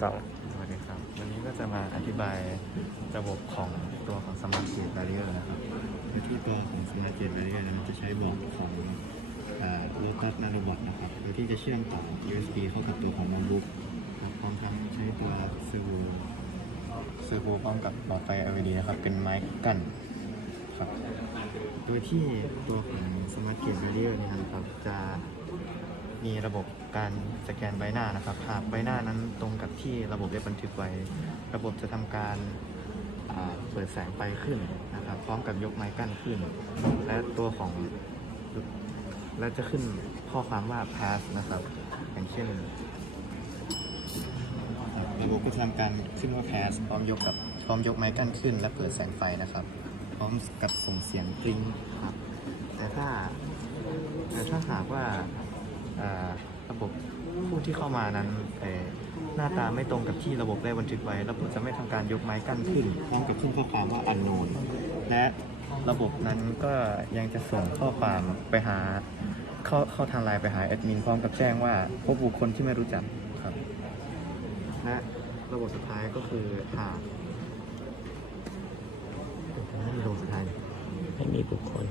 สองสวัสดีครับ วันนี้ก็จะมาอธิบายระบบของตัวของ Smart Gate Barrier นะครับโดยที่ตัวของ Smart Gate Barrier นั้นจะใช้บอร์ดของเอ่อ Lotus Nanobot นะครับโดยที่จะเชื่อมต่อ USB เข้ากับตัวของโน้ตบุ๊กครับพร้อมทั้งใช้ตัวเซอร์โวเซอร์โวพร้อมกับหลอดไฟ LED นะครับ เป็นไม้กั้นครับ โดยที่ตัวของ Smart Gate Barrier เนี่ยนะครับจะ มีระบบการสแกนใบหน้านะครับ หากใบหน้านั้นตรงกับที่ระบบได้บันทึกไว้ ระบบจะทำการาเปิดแสงไฟขึ้นนะครับ พร้อมกับยกไม้กั้นขึ้น และตัวของและจะขึ้นข้อความว่า pass นะครับ อย่างเช่น ระบบก็จะทำการขึ้นว่า pass พร้อมยกกับพร้อมยกไม้กั้นขึ้น และเปิดแสงไฟนะครับ พร้อมกับส่งเสียงกริ๊งครับ แต่ถ้าแต่ถ้าหากว่า ระบบผู้ที่เข้ามานั้นเอ่หน้าตาไม่ตรงกับที่ระบบได้บันทึกไว้ ระบบจะไม่ทำการยกไม้กั้นขึ้นพร้อมกับขึ้นข้อความว่า unknown และระบบนั้นก็ยังจะส่งข้อความไปหาเข้าเข้าทางไลน์ไปหาแอดมินพร้อมกับแจ้งว่าพบบุคคลที่ไม่รู้จักครับและระบบสุดท้ายก็คือหากไม่มีระบบสุดท้ายไม่มีบุคคล